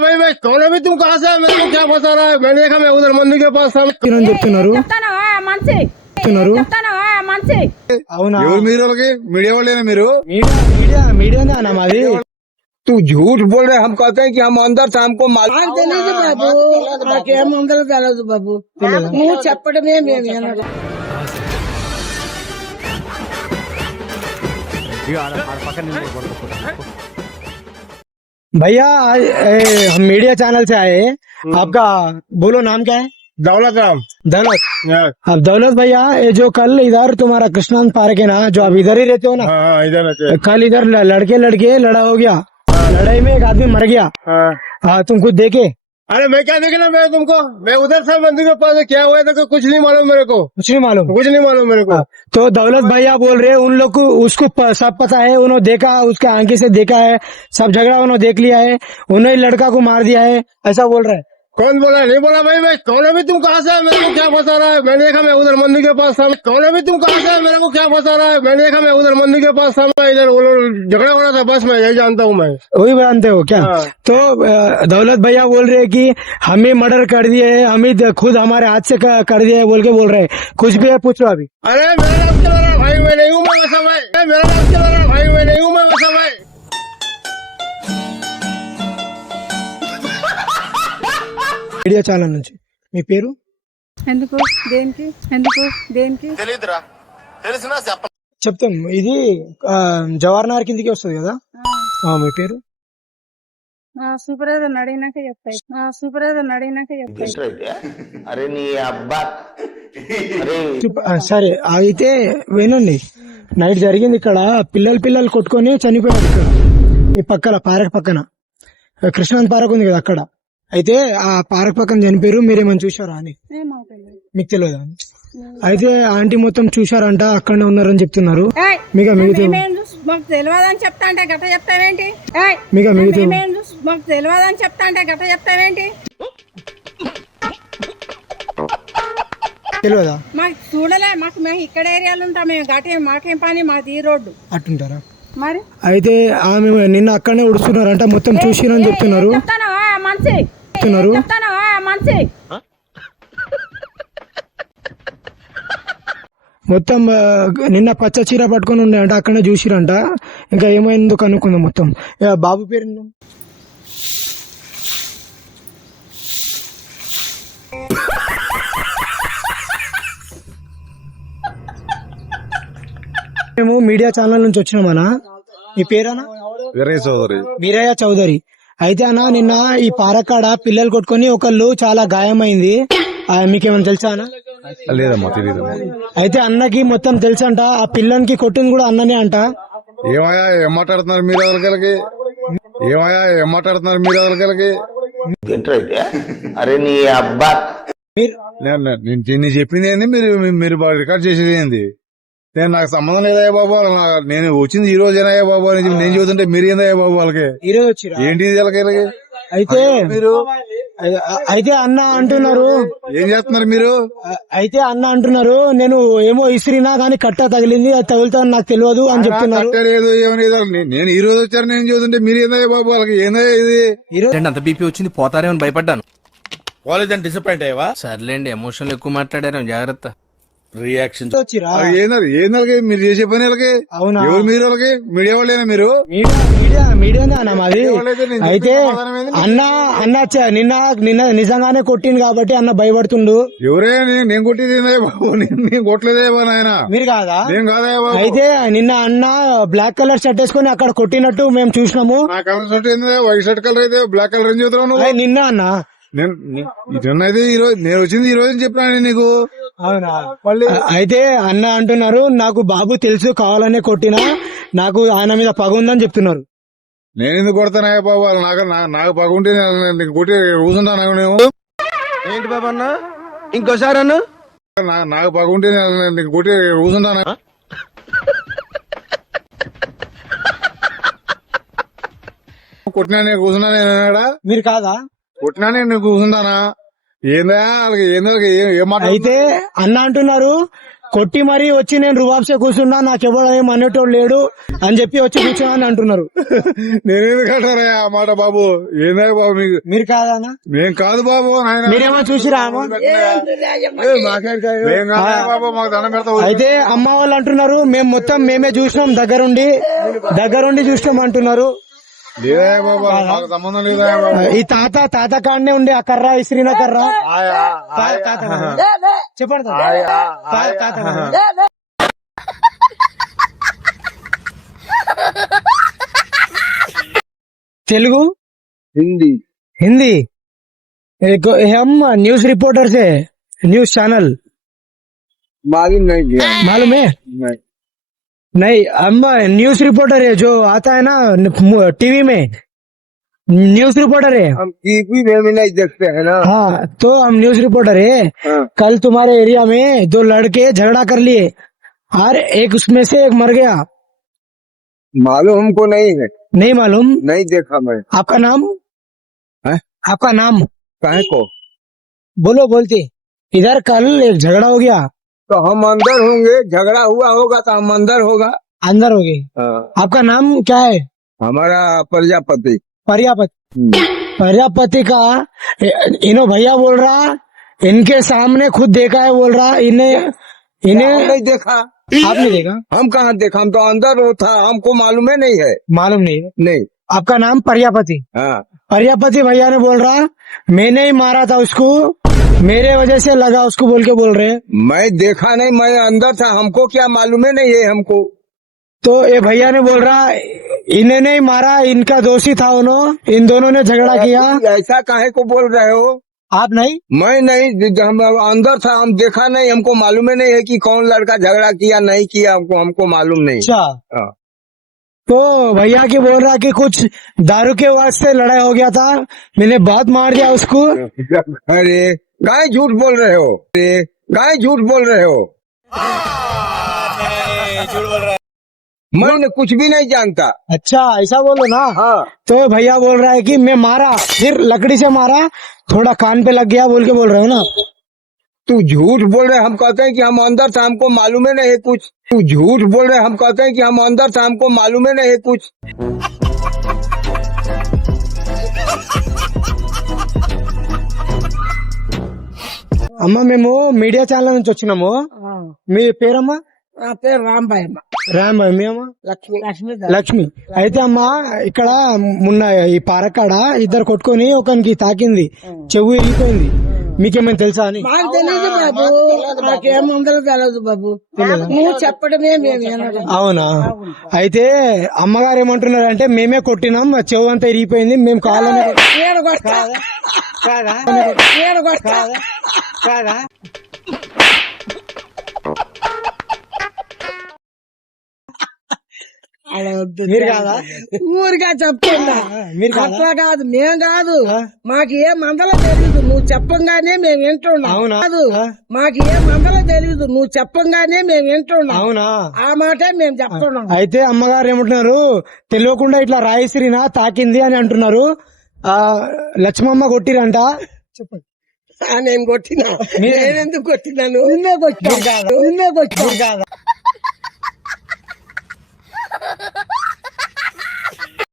भाई मैं कौन अभी तुम कहाँ से मेरे को क्या बता रहा है? मैंने देखा मैं उधर मंदिर के पास था చెప్తున్నారు అవునా ఎవరు మీరు వాళ్ళకి మీడియా వాళ్ళేనా మీరు మీడియానే అన్న మాది तू झूठ बोल रहे हम कहते हैं कि हम अंदर से हमको मालूम తెలియదు బాబు నాకేం ఉందో తెలియదు బాబు నువ్వు చెప్పడమే మేము వినడం. भैया हम मीडिया चैनल से आए हैं। आपका बोलो नाम क्या है? दौलत राम दौलत। अब दौलत भैया ये जो कल इधर तुम्हारा कृष्णानंद पार्क है ना, जो आप इधर ही रहते हो ना, हाँ इधर रहते हैं। कल इधर लड़के लड़ा हो गया, लड़ाई में एक आदमी मर गया। हाँ तुम खुद देखे? अरे मैं क्या देखना मैं तुमको, मैं उधर था मंदिर के पास, क्या हुआ था कुछ नहीं मालूम मेरे को, कुछ नहीं मालूम? कुछ नहीं मालूम मेरे को। तो दौलत भैया बोल रहे हैं उन लोग को उसको सब पता है, उन्होंने देखा, उसके आंखें से देखा है, सब झगड़ा उन्होंने देख लिया है, उन्होंने लड़का को मार दिया है, ऐसा बोल रहा है। कौन बोला? नहीं बोला भाई मैं कौन अभी तुम कहाँ से मेरे को क्या बता रहा है? मैंने देखा मैं उधर मंदिर के पास था। कौन अभी तुम कहाँ से मेरे को क्या बता रहा है? मैंने देखा मैं उधर मंदिर के पास था, इधर वो लोग झगड़ा हो रहा था, बस मैं यही जानता हूँ मैं। वही जानते हो क्या? हाँ। तो दौलत भैया बोल रहे हैं कि हमें मर्डर कर दिए है, हमें खुद हमारे हाथ से कर दिया है बोल के बोल रहे हैं। कुछ भी है पूछ लो अभी। अरे मेरा नाम से मेरा भाई मैं नहीं हूँ मैं वैसा भाई, मेरा नाम से मेरा भाई मैं नहीं हूँ मैं वैसा भाई। మీడియా ఛానల్ నుంచి మీ పేరు? ఎందుకు దేనికి ఎందుకు దేనికి తెలియదురా, తెలిసినా చెప్ప. చెప్తాం, ఇది జవహర్ నగర్ కిందకి వస్తుంది కదా. మీ పేరు? సూపర్వైజర్ అడిగినాక చెప్తాయి, సూపర్వైజర్ అడిగినాక చెప్తాయి. అరే నీ అబ్బా సరే అయితే వినండి. నైట్ జరిగింది ఇక్కడ, పిల్లలు కొట్టుకొని చనిపోయారు ఇక్కడ ఈ పక్కన పార్క్ పక్కన, కృష్ణాంత్ పార్క్ ఉంది కదా అక్కడ. అయితే ఆ పార్క్ పక్కన చనిపోయారు. మీరేమని చూసారా అని? మీకు తెలియదా? అయితే ఆంటీ మొత్తం చూసారంట, అక్కడనే ఉన్నారని చెప్తున్నారు. మీకు మాకు తెలియదని చెప్తా అంటే గట్ట చెప్తావేంటి? మీకు మాకు తెలియదని చెప్తా అంటే గట్ట చెప్తావేంటి? తెలియదా? మాకు చూడలే, మాకు మేము ఇక్కడ ఏరియాలో ఉంటాం, మేము గట్టి మాకేం పని, మాది ఈ రోడ్డు అట్టుంటారా? మరి అయితే ఆమె నిన్న అక్కడనే ఉడుస్తున్నారంట, మొత్తం చూసిరని చెప్తున్నారు. మొత్తం నిన్న పచ్చ చీర పట్టుకొని ఉండే అంట, అక్కడనే చూసిరంట. ఇంకా ఏమైందో కనుక్కుందాం మొత్తం. బాబు పేరు మేము మీడియా ఛానల్ నుంచి వచ్చినామన్నా. మీ పేరేనా? వీరయ్య చౌదరి. అయితే అన్న నిన్న ఈ పారకాడ పిల్లలు కొట్టుకొని ఒకళ్ళు చాలా గాయమైంది, మీకేమైనా తెలుసా అన్న? లేదమ్మా తెలియదు. అయితే అన్నకి మొత్తం తెలుసంట, ఆ పిల్లనికి కొట్టింది కూడా అన్ననే అంట. ఏమయ్యా ఏం మాట్లాడుతున్నారు మీరు ఎవరికలకి? ఏమయ్యా ఏం మాట్లాడుతున్నారు మీరు ఎవరికలకి? అరే నీ అబ్బా నేను చెప్పింది ఏంది, మీరు రికార్డ్ చేసేది ఏంది? నేను నాకు సంబంధం లేదయ్యా బాబు, నేను వచ్చింది ఈ రోజేనయ్యా బాబు అని నేను చదువుతుంటే మీరు ఏందయ్యా బాబు వాళ్ళకి? ఈ రోజు వచ్చిరా? ఏంటి వాళ్ళకి? అయితే మీరు అయితే అన్న అంటున్నారు, ఏం చేస్తున్నారు మీరు? అయితే అన్న అంటున్నారు నేను ఏమో ఇసిరినా కానీ కట్ట తగిలింది, అది తగులుతా నాకు తెలియదు అని చెప్తున్నారు. లేదు ఏమనేది, నేను ఈ రోజు వచ్చాను నేను చదువుతుంటే మీరు ఏందయ్యా బాబు వాళ్ళకి? ఏందయ్యా ఇది? అంత బీపీ వచ్చింది పోతారేమని భయపడ్డాను. కాలేజ్ డిసప్పాయింట్ అయ్యావా? సర్లేండి, ఎమోషన్లు ఎక్కువ మాట్లాడారు, జాగ్రత్త. రియాక్షన్ వచ్చిరా? ఏందలకి మీరు చేసే పని వాళ్ళకి? అవునా? ఎవరు మీరు వాళ్ళకి? మీడియా వాళ్ళేనా మీరు? మీడియానే అన్న మాది. అయితే నిన్న నిజంగానే కొట్టింది కాబట్టి అన్న భయపడుతుండు. ఎవరే నేను కొట్టింది బాబు? నేను కొట్టలేదే నాయన. మీరు కాదా? నేను కాదా బాబు. అయితే నిన్న అన్న బ్లాక్ కలర్ షర్ట్ వేసుకుని అక్కడ కొట్టినట్టు మేము చూసినాము. నా కలర్ షర్ట్ ఏంది? వైట్ షర్ట్ కలర్ అయితే బ్లాక్ కలర్ ఏం చెప్తున్నావు? నిన్న అన్న ఇదన్నైతే ఈ రోజు నేను వచ్చింది ఈ రోజు చెప్పినా నీకు. అవునా? అయితే అన్న అంటున్నారు నాకు బాబు తెలుసు, కావాలనే కొట్టినా, నాకు ఆయన మీద పగ ఉందని చెప్తున్నారు. నేను ఎందుకు కొడతానయ్యా బాబు? నాకు పగ ఉంటే నీకు కొట్టి కూర్చుంటాను నేను. ఏంటి బాబు అన్న ఇంకోసారి అన్న? నాకు పగ ఉంటే నీకు కొట్టి కూర్చుంటాను. కొట్టినా నేను కూర్చున్నా? మీరు కాదా? కొట్టినా నేను కూర్చుంటానా? ఏందా వాళ్ళకి? ఏం మాట? అయితే అన్న అంటున్నారు కొట్టి మరీ వచ్చి నేను రుబాబ్సే కూర్చున్నా నాకెవడో ఏం అనేటోడు లేడు అని చెప్పి వచ్చి కూర్చోని అని అంటున్నారు. నేనేందుకంటారా ఆ మాట బాబు? ఏందా బాబు మీకు? మీరు కాదానా? మేం కాదు బాబు, ఆయన మీరేమో చూసిరా అమ్మ? మేం కాదు బాబు, మాకు దండం పెడతా. అయితే అమ్మ వాళ్ళు అంటున్నారు మేము మొత్తం మేమే చూసినాం దగ్గరుండి చూసినాం అంటున్నారు. లేదా బాబు, మాకు సంబంధం లేదా బాబు. ఈ తాత కాడనే ఉండే ఆ కర్ర ఇస్త్రీన కర్ర తాత చెప్పండి తాత. తెలుగు हिंदी हम न्यूज रिपोर्टर से न्यूज चैनल मालूम है नहीं हम न्यूज रिपोर्टर है जो आता है ना टीवी में न्यूज रिपोर्टर है हम टीवी में नहीं देखते है ना। हाँ तो हम न्यूज रिपोर्टर है। कल तुम्हारे एरिया में 2 लड़के झगड़ा कर लिए और एक उसमें से एक मर गया। मालूम हमको नहीं है, नहीं मालूम? नहीं देखा मैं। आपका नाम है? आपका नाम काहे को? बोलते इधर कल एक झगड़ा हो गया। तो हम अंदर होंगे, झगड़ा हुआ होगा तो हम अंदर होगा। अंदर हो गए। आपका नाम क्या है? हमारा प्रजापति। प्रजापति का इनो भैया बोल रहा, इनके सामने खुद देखा है बोल रहा। इन्हें नहीं देखा। आपने देखा? हम कहाँ देखा, हम तो अंदर हो था, हमको मालूम है नहीं है। मालूम नहीं है? नहीं। आपका नाम प्रजापति? हाँ। प्रजापति भैया ने बोल रहा मैंने ही मारा था उसको, मेरे वजह से लगा उसको बोल के बोल रहे। मैं देखा नहीं, मैं अंदर था, हमको क्या मालूम है नहीं है हमको। तो ये भैया ने बोल रहा इन्हें नहीं मारा, इनका दोषी था इन दोनों ने झगड़ा किया। ऐसा काहे को बोल रहे हो? आप नहीं? मैं नहीं, हम अंदर था, हम देखा नहीं, हमको मालूम है नहीं है कि कौन लड़का झगड़ा किया नहीं किया, हमको मालूम नहीं। अच्छा। हाँ। तो भैया की बोल रहा कि कुछ दारू के वास्ते लड़ाई हो गया था, मैंने बहुत मार दिया उसको। अरे गाय झूठ बोल रहे हो, मैं कुछ भी नहीं जानता। अच्छा ऐसा बोलो ना। हाँ। तो भैया बोल रहा है कि मैं मारा, फिर लकड़ी से मारा, थोड़ा कान पे लग गया बोल के बोल रहे हो ना। तू झूठ बोल रहे, हम कहते हैं कि हम अंदर था, हमको मालूम है नहीं है कुछ। तू झूठ बोल रहे, हम कहते हैं कि हम अंदर था, हमको मालूम है नहीं है कुछ। అమ్మ మేము మీడియా ఛానల్ నుంచి వచ్చినాము. మీ పేరమ్మా? నా పేరు రాంబాయ్ అమ్మ. రాంబాయ్. మీ అమ్మ? లక్ష్మి. అయితే అమ్మ ఇక్కడ మొన్న ఈ పారకాడ ఇద్దరు కొట్టుకొని ఒకరికి తాకింది, చెవు ఇరిగిపోయింది. మీకేమైనా తెలుసా అని? మాకు తెలియదు బాబు, నాకేమందరూ తెలియదు బాబు, నువ్వు చెప్పడమే మేము వినడం. అవునా? అయితే అమ్మగారు ఏమంటున్నారు అంటే మేమే కొట్టినాం, చెవు అంతా ఇరిగిపోయింది, మేము కావాలని కాదా మీరు కాదా? ఊరిగా చెప్తున్నా, మీరు కాదా? అట్లా కాదు, మేం కాదు, మాకు ఏ మందలో తెలియదు, నువ్వు చెప్పంగానే మేము వింటున్నాం. అవునా? కాదు, మాకు ఏ మందలో తెలియదు, నువ్వు చెప్పంగానే మేము వింటున్నాం. అవునా? ఆ మాటే మేము చెప్తున్నాం. అయితే అమ్మగారు ఏమంటున్నారు, తెలియకుండా ఇట్లా రాయిసిరినా తాకింది అని అంటున్నారు. లక్ష్మమ్మ కొట్టిరంట. చెప్పండి. నేను కొట్టినా, నేనెందుకు కొట్టినాను? నిన్నే కొట్టినా.